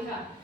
Al-Fatihah.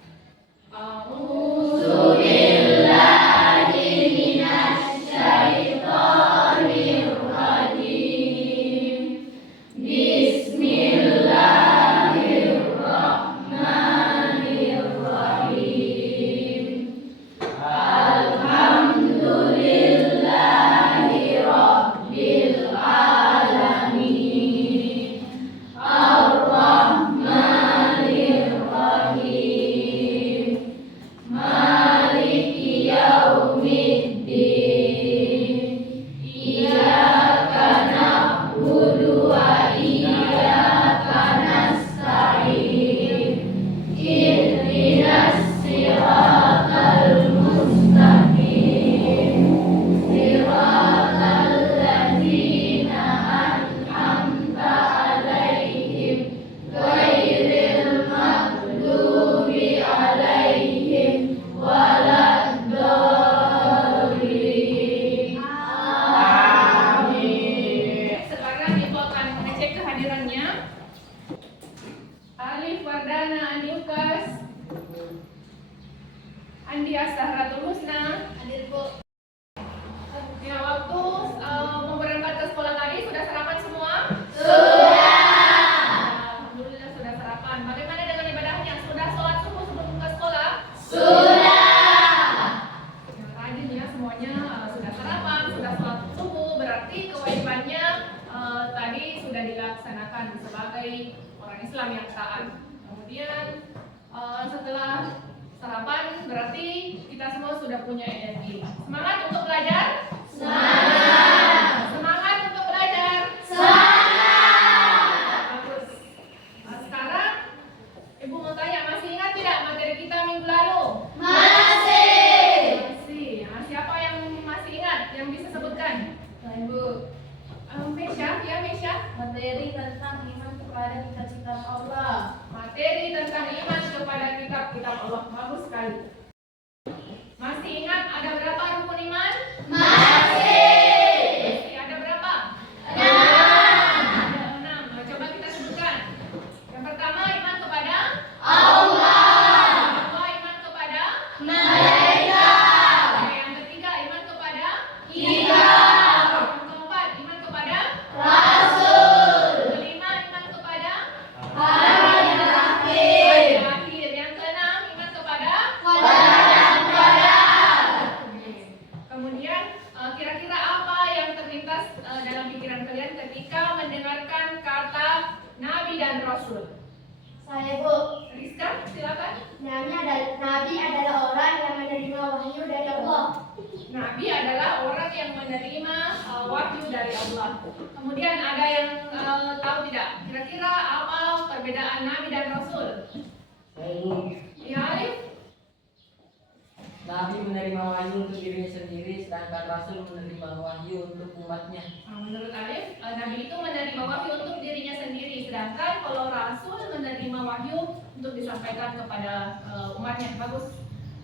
Alif Wardana Aniukas, Andia Sahratul Husna. Hadir, Bu. Ya, waktu mau berangkat ke sekolah tadi sudah sarapan semua? Sudah. Alhamdulillah sudah sarapan. Bagaimana dengan ibadahnya? Sudah sholat subuh sebelum ke sekolah? Sudah. Yang rajin ya semuanya, sudah sarapan, sudah sholat subuh. Berarti kewajibannya tadi sudah dilaksanakan sebagai orang Islam yang taat. Kemudian setelah sarapan berarti kita semua sudah punya energi. Semangat untuk belajar? Semangat. Semangat untuk belajar? Semangat. Bagus. Sekarang Ibu mau tanya, masih ingat tidak materi kita minggu lalu? Masih. Masih. Siapa yang masih ingat? Yang bisa sebutkan? Ibu. Mesya, ya Mesya. Materi tentang iman kepada kitab-kitab Allah. Materi tentang iman kepada kitab-kitab Allah. Bagus sekali. Masih ingat ada berapa rukun iman? Masih. Ada berapa? 6. Ada 6. Nah, coba kita sebutkan. Yang pertama iman kepada Allah. Yang kedua iman kepada Malaikat. Yang ketiga iman kepada Kitab. Yang keempat iman kepada Rasul. kelima iman kepada Hari terakhir. hari akhir. Yang keenam iman kepada Qadar. Kemudian kira-kira apa yang terlintas dalam pikiran kalian ketika mendengarkan kata Nabi dan Rasul? Saya, Bu. Rizka, silakan. Nabi adalah orang yang menerima wahyu dari Allah. Nabi adalah orang yang menerima wahyu dari Allah. Kemudian ada yang tahu tidak? Kira-kira apa perbedaan Nabi dan Rasul? Ya, Alif. Nabi menerima wahyu untuk dirinya sendiri, sedangkan Rasul menerima wahyu untuk umatnya. Menurut Alif, Nabi itu menerima wahyu untuk dirinya sendiri, sedangkan kalau Rasul menerima wahyu untuk disampaikan kepada umatnya. Bagus.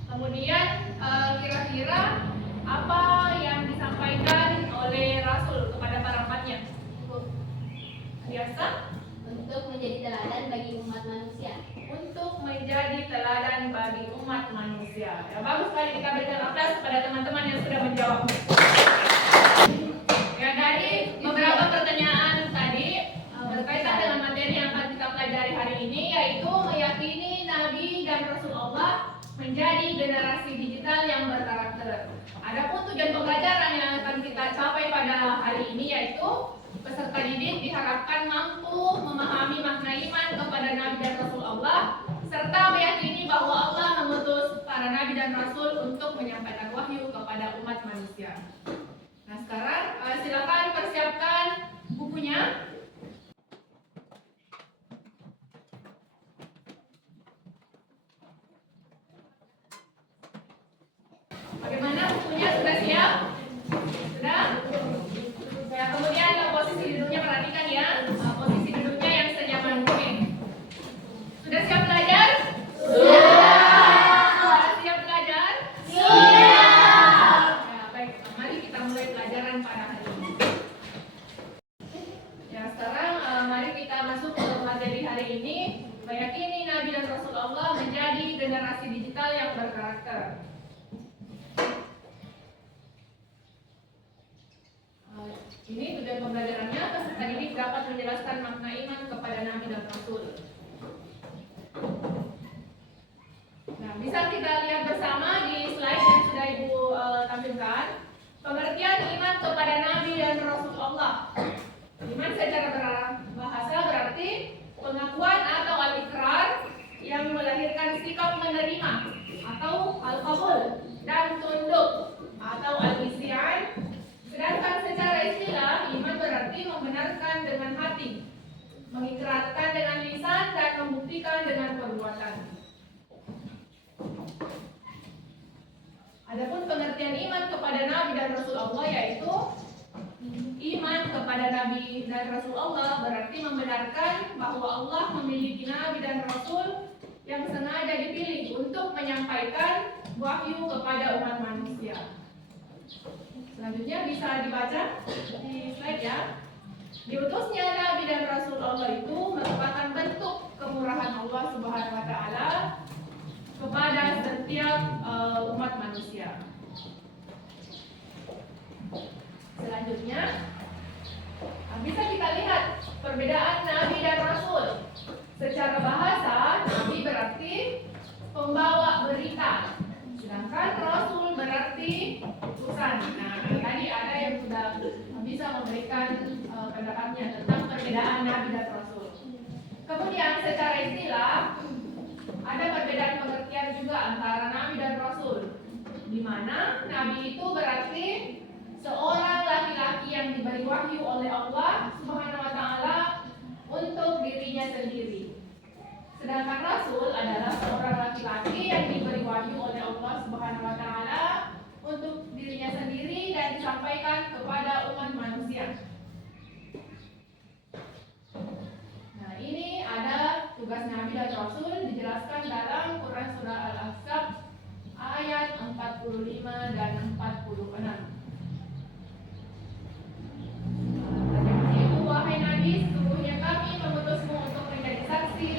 Kemudian kira-kira apa yang disampaikan oleh Rasul kepada para umatnya? Biasa? Untuk menjadi teladan bagi umat manusia. Untuk menjadi teladan bagi umat manusia. Ya, bagus sekali, kita berikan aplaus kepada teman-teman yang sudah menjawab. Ya, dari beberapa pertanyaan tadi berkaitan dengan materi yang akan kita pelajari hari ini, yaitu meyakini Nabi dan Rasul Allah menjadi generasi digital yang berkarakter. Adapun tujuan pembelajaran yang akan kita capai pada hari ini yaitu peserta didik diharapkan mampu memahami makna iman kepada Nabi dan Rasul Allah, serta meyakini bahwa Allah mengutus para Nabi dan Rasul untuk menyampaikan wahyu kepada umat manusia. Nah, sekarang silakan persiapkan bukunya. Bagaimana bukunya? Sudah siap? Sudah? Ya, kemudian posisi duduknya perhatikan ya. Posisi duduknya yang senyaman mungkin. Sudah siap belajar? Sudah siap belajar? Sudah. Ya, baik. Mari kita mulai pelajaran pada hari ini. Ya, sekarang mari kita masuk ke materi hari ini. Meyakini Nabi dan Rasul Allah menjadi generasi digital yang berkarakter. Ini tujuan pembelajarannya, peserta didik dapat menjelaskan makna iman kepada Nabi dan Rasul. Nah, bisa kita lihat bersama di slide yang sudah Ibu tampilkan. Pengertian iman kepada Nabi dan Rasul Allah. Iman secara bahasa berarti pengakuan atau al-iqrar yang melahirkan sikap menerima atau al-qabul dan tunduk atau al-isyan. Sedangkan secara istilah, iman berarti membenarkan dengan hati, mengikrarkan dengan lisan, dan membuktikan dengan perbuatan. Adapun pengertian iman kepada Nabi dan Rasul Allah yaitu iman kepada Nabi dan Rasul Allah berarti membenarkan bahwa Allah memiliki Nabi dan Rasul yang sengaja dipilih untuk menyampaikan wahyu kepada umat manusia. Selanjutnya bisa dibaca di slide ya. Diutusnya Nabi dan Rasul Allah itu merupakan bentuk kemurahan Allah Subhanahu wa taala kepada setiap umat manusia. Selanjutnya bisa kita lihat perbedaan Nabi dan Rasul. Secara bahasa, Nabi berarti pembawa berita, sedangkan Rasul berarti utusan. Nah, tadi ada yang sudah bisa memberikan pendapatnya tentang perbedaan Nabi dan Rasul. Kemudian secara istilah ada perbedaan pengertian juga antara Nabi dan Rasul, di mana Nabi itu berarti seorang laki-laki yang diberi wahyu oleh Allah Subhanahu wa taala untuk dirinya sendiri. Sedangkan Rasul adalah seorang laki-laki yang diberi wahyu oleh Allah Subhanahu wa taala untuk dirinya sendiri dan disampaikan kepada umat manusia. Nah, ini ada tugas Nabi dan Rasul dijelaskan dalam Quran surah Al-Ahzab ayat 45 dan 46. Wahai Nabi, sesungguhnya kami mengutusmu untuk menjadi saksi,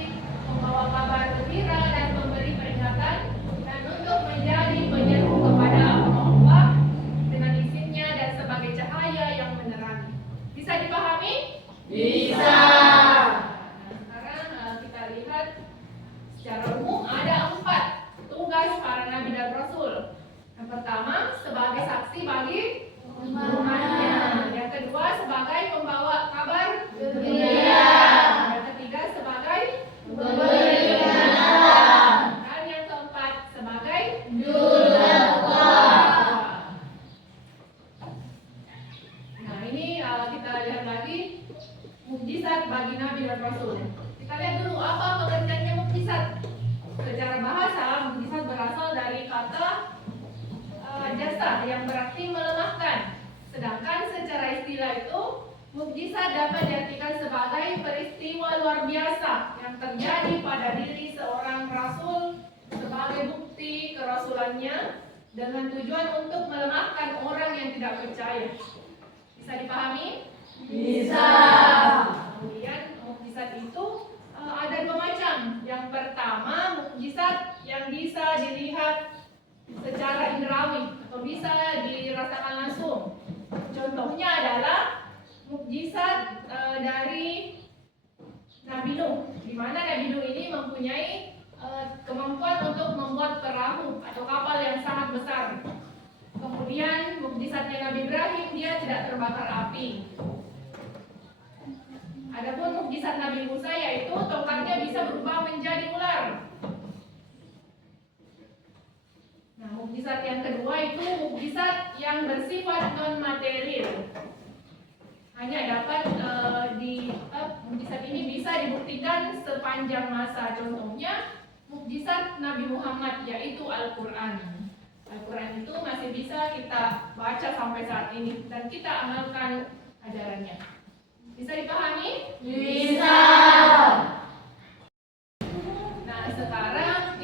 membawa kabar gembira dan memberi peringatan, dan untuk menjadi penyeru kepada Allah dengan izinnya dan sebagai cahaya yang menerangi. Bisa dipahami? Bisa. Nah, sekarang kita lihat secara umum ada 4 tugas para Nabi dan Rasul. Yang pertama, sebagai saksi bagi umatnya. Yang kedua, sebagai pembawa kabar gembira. Yang ketiga, sebagai pemberi peringatan. Dan yang keempat, sebagai juru dakwah. Nah, ini kita lihat lagi mukjizat bagi Nabi dan Rasul. Kita lihat dulu apa pengertiannya mukjizat. Secara bahasa, mukjizat berasal dari kata jasa yang berarti melemahkan. Sedangkan secara istilah itu, mukjizat dapat diartikan sebagai peristiwa luar biasa yang terjadi pada diri seorang rasul sebagai bukti kerasulannya dengan tujuan untuk melemahkan orang yang tidak percaya. Bisa dipahami? Bisa. Kemudian mukjizat itu ada 2 macam. Yang pertama, mukjizat yang bisa dilihat secara indrawi atau bisa dirasakan langsung. Contohnya adalah mukjizat dari Nabi Nuh, di mana Nabi Nuh ini mempunyai kemampuan untuk membuat perahu atau kapal yang sangat besar. Kemudian mukjizatnya Nabi Ibrahim, dia tidak terbakar api. Adapun mukjizat Nabi Musa yaitu tongkatnya bisa berubah menjadi ular. Nah, mukjizat yang kedua itu mukjizat yang bersifat non material. Hanya dapat mukjizat ini bisa dibuktikan sepanjang masa. Contohnya mukjizat Nabi Muhammad yaitu Al-Qur'an. Al-Qur'an itu masih bisa kita baca sampai saat ini dan kita amalkan ajarannya. Bisa dipahami? Bisa. Nah, sekarang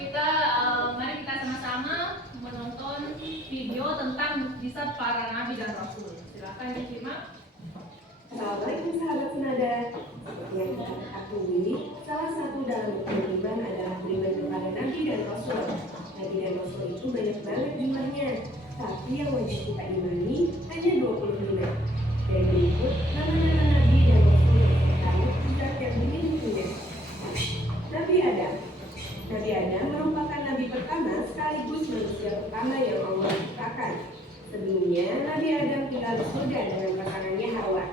mari kita sama-sama menonton video tentang mukjizat para nabi dan rasul. Silakan disimak. Sahabat dan sahabat senada, seperti yang kita ketahui, salah satu dalam beriman adalah beriman kepada Nabi dan Rasul Nabi Adam. Nabi Adam merupakan nabi pertama sekaligus manusia pertama yang Allah ciptakan. Sebelumnya, Nabi Adam tinggal di surga dengan pasangannya Hawa.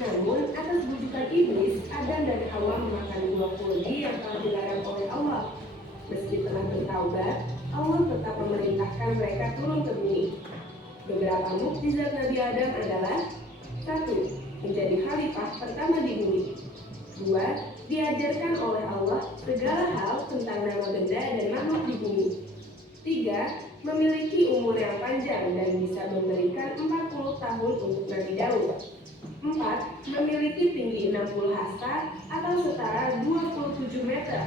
Namun, atas bujukan iblis, Adam dan Hawa memakan buah kurdi yang telah dilarang oleh Allah. Meski telah bertaubat, Allah tetap memerintahkan mereka turun ke bumi. Beberapa mukjizat Nabi Adam adalah: 1. Menjadi khalifah pertama di bumi. 2. Diajarkan oleh Allah segala hal tentang nama benda dan makhluk di bumi. 3. Memiliki umur yang panjang dan bisa memberikan 40 tahun untuk Nabi Daud. 4. Memiliki tinggi 60 hasta atau setara 27 meter.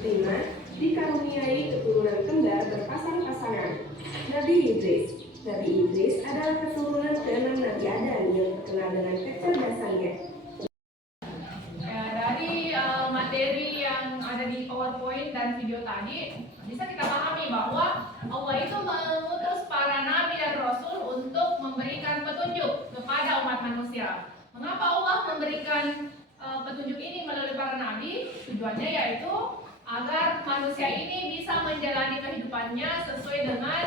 5. Dikaruniai keturunan kembar berpasang-pasangan. Nabi Idris. Nabi Idris adalah keturunan ke-6 Nabi Adam yang terkenal dengan kecerdasannya. Ya, dari materi yang ada di PowerPoint dan video tadi, bisa kita pahami bahwa Allah itu mengutus para nabi dan rasul untuk memberikan petunjuk kepada umat manusia. Mengapa Allah memberikan petunjuk ini melalui para nabi? Tujuannya yaitu agar manusia ini bisa menjalani kehidupannya sesuai dengan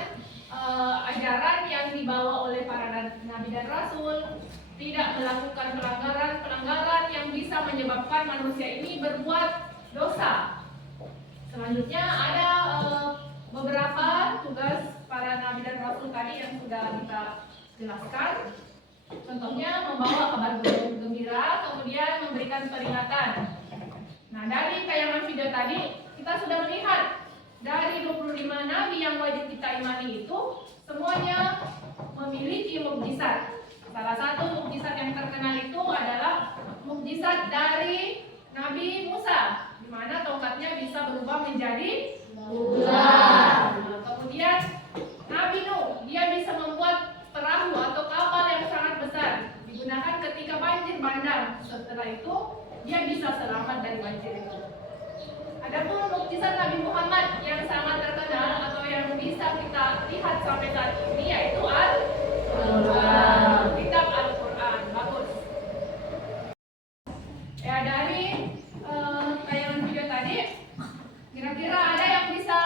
ajaran yang dibawa oleh para nabi dan rasul, tidak melakukan pelanggaran yang bisa menyebabkan manusia ini berbuat dosa. Selanjutnya ada beberapa tugas para nabi dan rasul tadi yang sudah kita jelaskan. Contohnya membawa kabar gembira, kemudian memberikan peringatan. Nah, dari tayangan video tadi kita sudah melihat dari 25 nabi yang wajib kita imani itu semuanya memiliki mukjizat. Salah satu mukjizat yang terkenal itu adalah mukjizat dari Nabi Musa, di mana tongkatnya bisa berubah menjadi ular. Nah, kemudian Nabi Nuh, dia bisa membuat perahu atau kapal yang sangat besar, digunakan ketika banjir bandang. Setelah itu dia bisa selamat dari banjir itu. Adapun mukjizat Nabi Muhammad yang sangat terkenal atau yang bisa kita lihat sampai saat ini yaitu Al-Quran, kitab Al-Quran. Bagus. Ya, dari tayangan video tadi, kira-kira ada yang bisa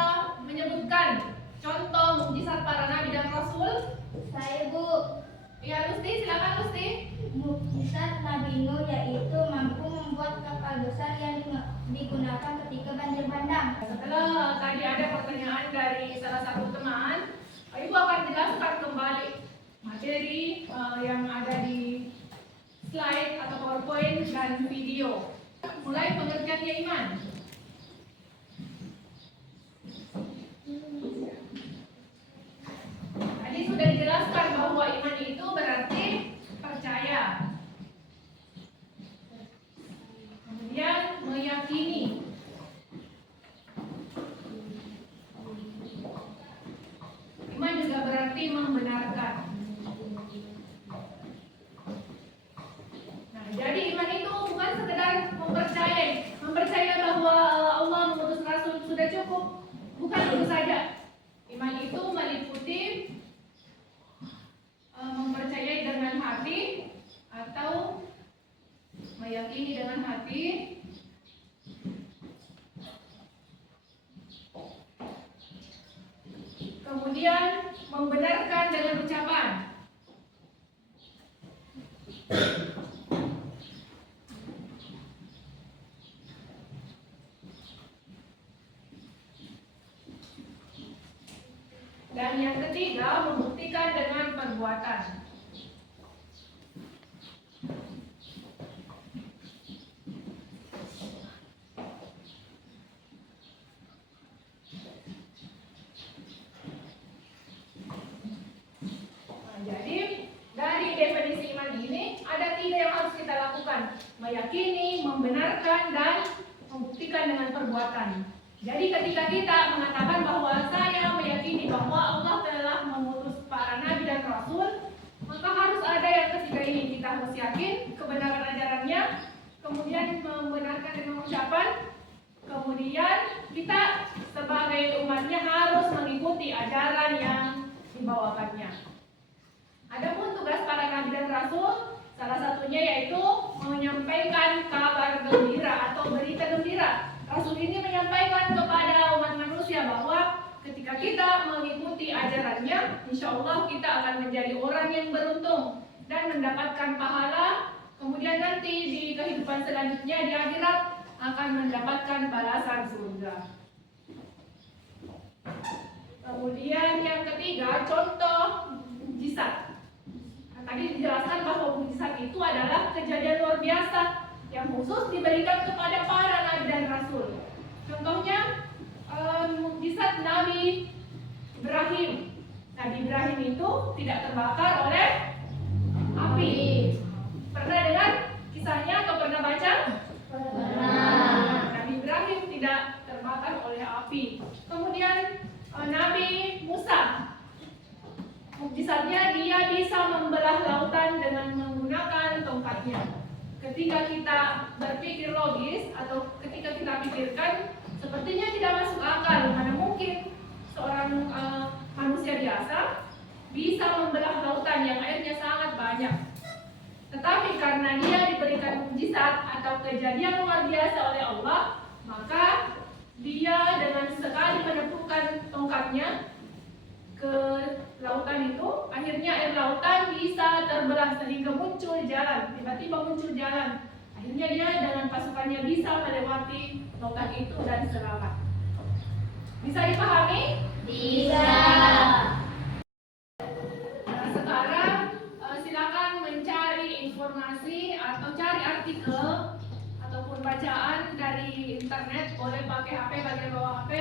menyebutkan contoh mukjizat para nabi dan rasul? Saya, Bu. Ya, Lusti, silakan Lusti. Mukjizat Nabi Nuh yaitu mampu membuat kapal besar yang digunakan ketika banjir bandang. Setelah tadi ada pertanyaan dari salah satu teman, Ibu akan jelaskan kembali materi yang ada di slide atau PowerPoint dan video. Mulai pengertiannya iman. Tadi sudah dijelaskan bahwa iman itu berarti percaya. Kemudian meyakini. Iman juga berarti membenarkan. Nah, jadi iman itu bukan sekedar mempercayai bahwa Allah mengutus Rasul sudah cukup. Bukan itu saja. Iman itu meliputi mempercayai dengan hati atau meyakini dengan hati, kemudian membenarkan dengan ucapan. Dan yang ketiga, membuktikan dengan perbuatan. Jadi dari definisi iman ini ada 3 yang harus kita lakukan: meyakini, membenarkan, dan membuktikan dengan perbuatan. Jadi ketika kita mengatakan bahwa saya meyakini bahwa Allah telah mengutus para nabi dan rasul, maka harus ada yang ketiga ini. Kita harus yakin kebenaran ajarannya, kemudian membenarkan dengan ucapan, kemudian kita sebagai umatnya harus mengikuti ajaran yang dibawakannya. Adapun tugas para nabi dan rasul, salah satunya yaitu menyampaikan kabar gembira atau berita gembira. Rasul ini menyampaikan kepada umat manusia bahwa ketika kita mengikuti ajarannya, insya Allah kita akan menjadi orang yang beruntung dan mendapatkan pahala. Kemudian nanti di kehidupan selanjutnya di akhirat akan mendapatkan balasan surga. Kemudian yang ketiga, contoh mukjizat. Tadi dijelaskan bahwa mukjizat itu adalah kejadian luar biasa yang khusus diberikan kepada para nabi dan rasul. Contohnya mukjizat Nabi Ibrahim. Nabi Ibrahim itu tidak terbakar oleh api. Pernah dengar kisahnya atau pernah baca? Pernah. Nabi Ibrahim tidak terbakar oleh api. Kemudian Nabi Musa. Mukjizatnya dia bisa membelah lautan dengan menggunakan tongkatnya. Ketika kita berpikir logis atau ketika kita pikirkan, sepertinya tidak masuk akal. Mana mungkin seorang manusia biasa bisa membelah lautan yang airnya sangat banyak. Tetapi karena dia diberikan mukjizat atau kejadian luar biasa oleh Allah, maka dia dengan sekali menepukkan tongkatnya ke lautan itu, akhirnya air lautan bisa terbelah sehingga muncul jalan. Tiba-tiba muncul jalan. Akhirnya dia dengan pasukannya bisa melewati lautan itu dan selamat. Bisa dipahami? Bisa. Nah, sekarang silakan mencari informasi atau cari artikel ataupun bacaan dari internet. Boleh pakai HP bagi yang bawa HP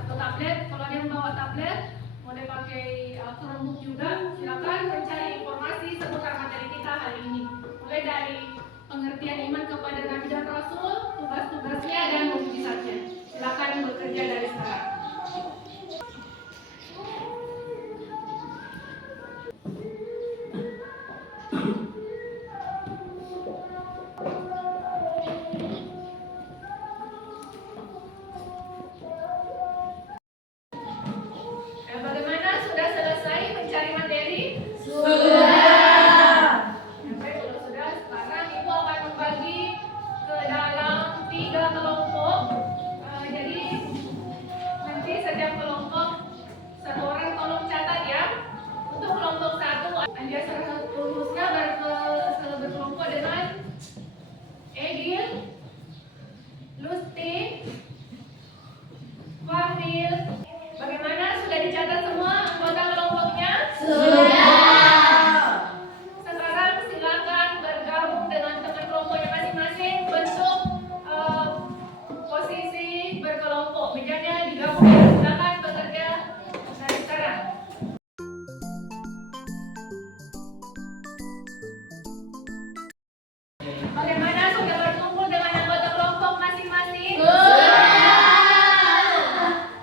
atau tablet. Kalau ada yang bawa tablet, boleh pakai Chromebook juga. Silakan mencari informasi seputar materi kita hari ini. Mulai dari pengertian iman kepada Nabi dan Rasul, tugas-tugasnya dan mukjizatnya. Silakan bekerja dari sekarang. Bagaimana? Sudah selesai mencari materi? Sudah. Baik, kalau sudah, sekarang Ibu akan membagi ke dalam 3 kelompok. Jadi nanti setiap kelompok satu orang tolong catat ya. Untuk kelompok 1, Anda seharusnya berkelompok dengan Egil, Lusti, Fahil. Bagaimana? Sudah dicatat semua anggota kelompoknya? Sekarang silakan bergabung dengan teman kelompoknya masing-masing, bentuk posisi berkelompok. Mejanya digabung ya. Silakan bekerja dari sekarang. Bagaimana? Sudah berkumpul dengan anggota kelompok masing-masing?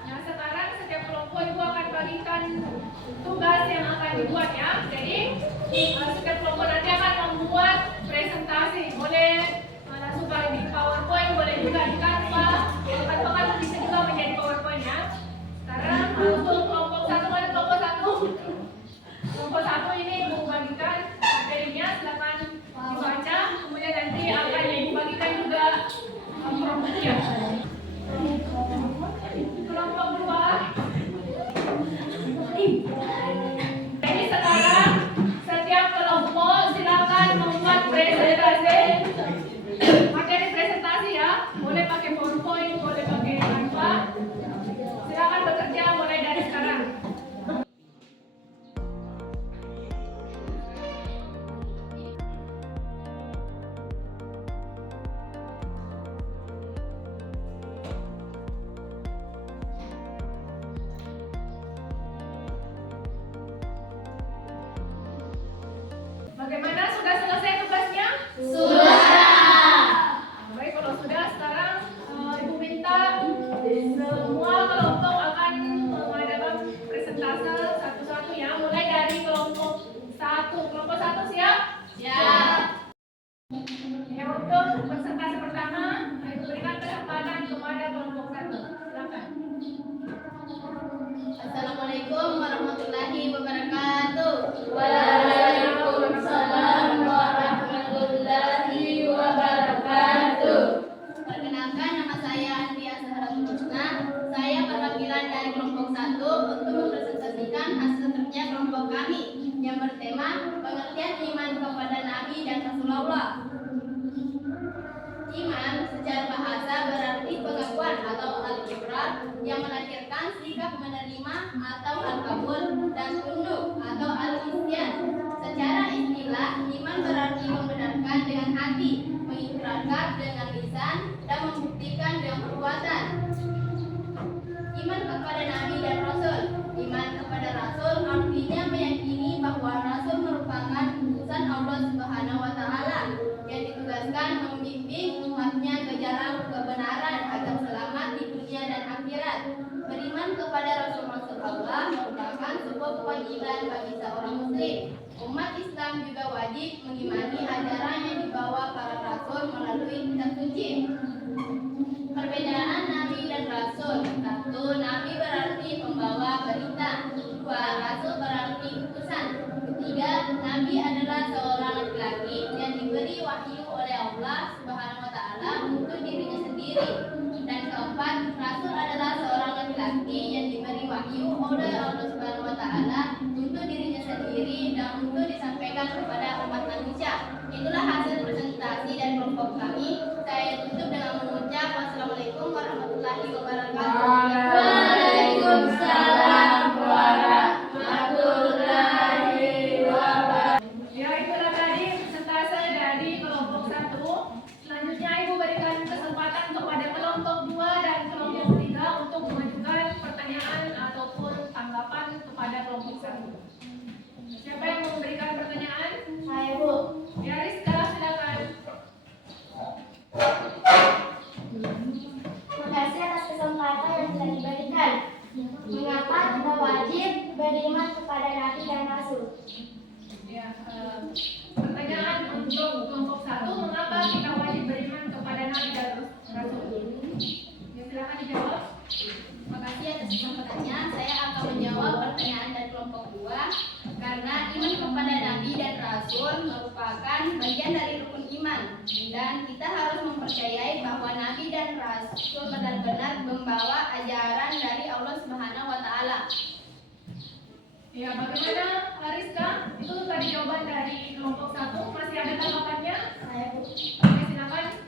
Nah, sekarang setiap kelompok Ibu akan bagikan tugas yang akan dibuat ya. Jadi setiap kelompok nanti akan membuat presentasi. Boleh langsung di PowerPoint, boleh juga di Canva. Canva kan bisa juga menjadi PowerPoint ya. kelompok kami yang bertema pengertian iman kepada Nabi dan Rasulullah. Iman secara bahasa berarti pengakuan atau al-iqrar yang melahirkan sikap menerima atau al-qabul dan tunduk atau al-isyan. Secara istilah, iman berarti membenarkan dengan hati, mengikrarkan dengan lisan, dan membuktikan dengan perbuatan. Iman kepada Nabi dan Rasul. Iman kepada Rasul artinya meyakini bahwa Rasul merupakan utusan Allah Subhanahu wa Ta'ala yang ditugaskan membimbing umatnya ke jalan kebenaran agar selamat di dunia dan akhirat. Beriman kepada Rasul-Rasul Allah merupakan sebuah kewajiban bagi seorang muslim. Umat Islam juga wajib mengimani ajaran yang dibawa para rasul melalui kitab suci. Perbedaan Nabi dan Rasul. 1. Nabi berarti pembawa berita. 2. Rasul berarti utusan. 3. Nabi adalah seorang laki-laki yang diberi wahyu oleh Allah Subhanahu wa Ta'ala untuk dirinya sendiri. Dan 4. Rasul adalah seorang laki-laki yang diberi wahyu oleh Allah Subhanahu wa Ta'ala untuk dirinya sendiri dan untuk disampaikan kepada umat manusia. Itulah hasil presentasi dari kelompok kami. Saya tutup dengan mengucap wassalamualaikum warahmatullahi wabarakatuh. Waalaikumsalam warahmatullahi wabarakatuh. Ya, itulah tadi presentase dari kelompok 1. Selanjutnya Ibu berikan kesempatan kepada kelompok 2 dan kelompok 3 untuk mengajukan pertanyaan ataupun tanggapan kepada kelompok 1. Siapa yang mau memberikan pertanyaan? Saya, Bu. Ya, Rizka, silakan. Terima kasih atas kesempatan yang telah diberikan. Mengapa kita wajib beriman kepada Nabi dan Rasul? Ya, pertanyaan untuk kelompok 1, mengapa kita wajib beriman kepada Nabi dan Rasul? Ya, silakan dijawab. Terima kasih atas kesempatannya. Saya akan menjawab pertanyaan dari kelompok 2. Karena iman kepada Nabi dan Rasul merupakan bagian dari rukun iman, dan kita harus mempercayai bahwa Nabi dan Rasul benar-benar membawa ajaran dari Allah Subhanahu wa Ta'ala. Ya, bagaimana Rizka? Itu tadi jawaban dari kelompok 1. Masih ada tanggapannya? Saya, Bu. Oke, silakan.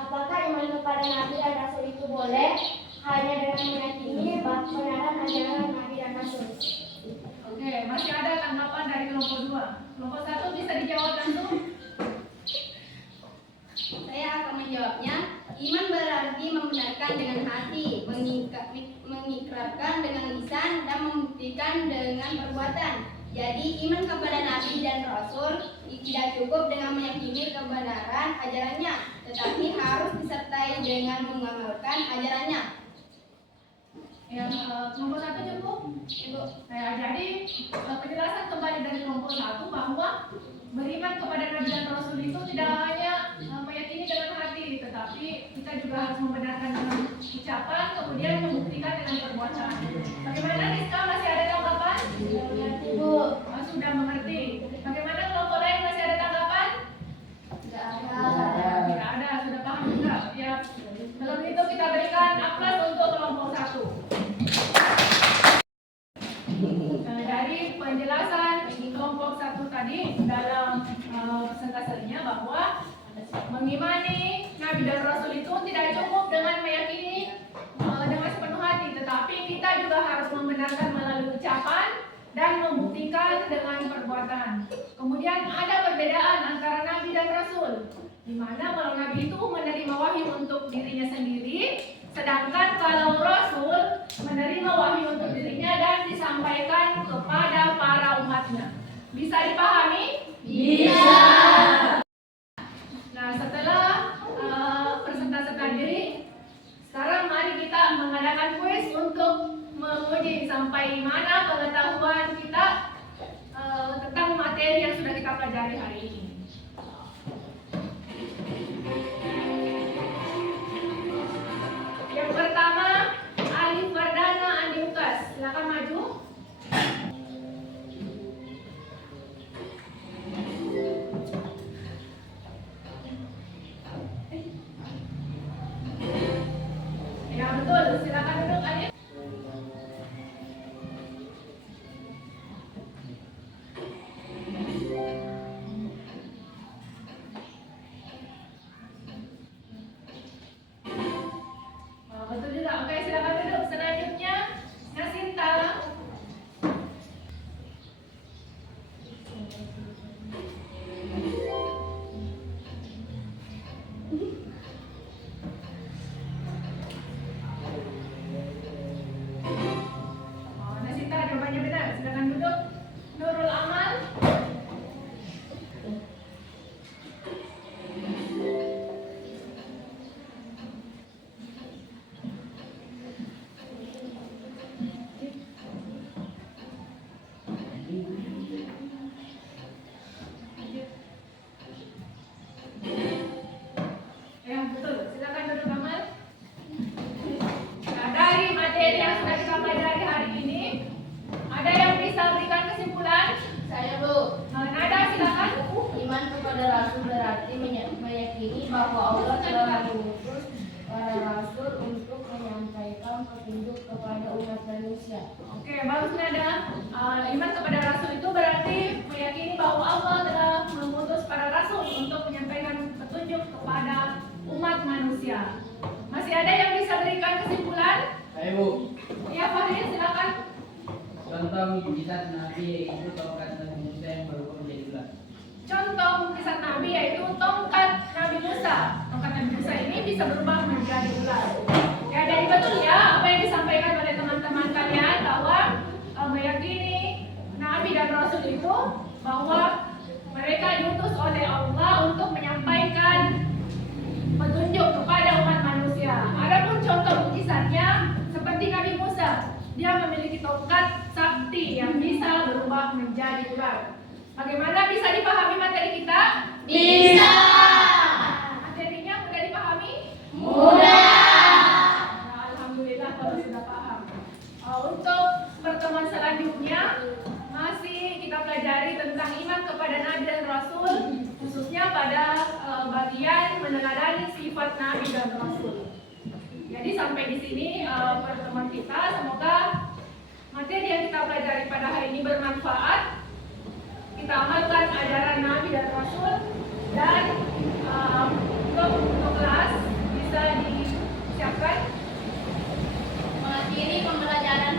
Apakah iman kepada Nabi dan Rasul itu boleh hanya dengan meyakini kebenaran ajaran Nabi dan Rasul? Oke, masih ada tanggapan dari kelompok 2. Kelompok 1 bisa dijawab langsung. Saya akan menjawabnya. Iman berarti membenarkan dengan hati, mengikrarkan dengan lisan, dan membuktikan dengan perbuatan. Jadi iman kepada Nabi dan Rasul tidak cukup dengan meyakini kebenaran ajarannya, tetapi harus disertai dengan mengamalkan ajarannya. Yang kelompok 1 cukup? Ibu. Jadi penjelasan kembali dari kelompok 1 bahwa beriman kepada Nabi dan Rasul itu tidak hanya meyakini dengan hati, tetapi kita juga harus membenarkan dengan ucapan, kemudian membuktikan dengan perbuatan. Bagaimana Rizka, masih ada tanggapan? Ibu. Sudah mengerti. Bagaimana kelompok lain, masih ada tanggapan? Tidak Tidak ada, sudah paham juga. Ya, kalau begitu kita berikan aplaus untuk kelompok 1. Dari penjelasan kelompok 1 tadi dalam presentasenya bahwa mengimani Nabi dan Rasul itu tidak cukup dengan meyakini dengan sepenuh hati, tetapi kita juga harus membenarkan melalui ucapan dan membuktikan dengan perbuatan. Kemudian ada perbedaan antara Nabi dan Rasul, di mana kalau Nabi itu menerima wahyu untuk dirinya sendiri, sedangkan kalau Rasul menerima wahyu untuk dirinya dan disampaikan kepada para umatnya. Bisa dipahami? Bisa. Nah, setelah presentasi tadi, sekarang mari kita mengadakan kuis untuk menguji sampai mana pengetahuan kita tentang materi yang sudah kita pelajari hari ini. Yang pertama, Alif Wardana Andi Ukas. Silakan maju. Ya, betul. Silakan duduk, Alif. materi yang sudah kita pelajari hari ini, ada yang bisa berikan kesimpulan? Saya Bu. Nada, silakan. Iman kepada Rasul berarti meyakini bahwa Allah telah mengutus para Rasul untuk menyampaikan petunjuk kepada umat manusia. Oke, bagus Nada. Iman kepada Rasul itu berarti meyakini bahwa Allah telah mengutus para Rasul untuk menyampaikan petunjuk kepada umat manusia. Masih ada yang bisa berikan kesimpulan? Ayo Bu, Ya, Fahri, silakan. contoh mukjizat Nabi yaitu tongkat Nabi Musa yang berubah menjadi ular. Contoh mukjizat Nabi yaitu tongkat Nabi Musa. Tongkat Nabi Musa ini bisa berubah menjadi ular. Ya, jadi betul ya apa yang disampaikan oleh teman-teman kalian bahwa meyakini Nabi dan Rasul itu bahwa mereka diutus oleh Allah untuk menyampaikan petunjuk kepada umat manusia. Adapun contoh mukjizatnya seperti Nabi Musa, dia memiliki tongkat sakti yang bisa berubah menjadi ular. Bagaimana bisa dipahami materi kita? Bisa. Materinya mudah dipahami? Mudah. Nah, alhamdulillah kalau sudah paham. Untuk pertemuan selanjutnya masih kita pelajari tentang iman kepada Nabi dan Rasul, khususnya pada bagian meneladani sifat Nabi dan Rasul. Jadi sampai di sini pertemuan kita. Semoga materi yang kita pelajari pada hari ini bermanfaat. Kita amalkan ajaran Nabi dan Rasul, dan untuk kelas bisa disiapkan Mengakhiri pembelajaran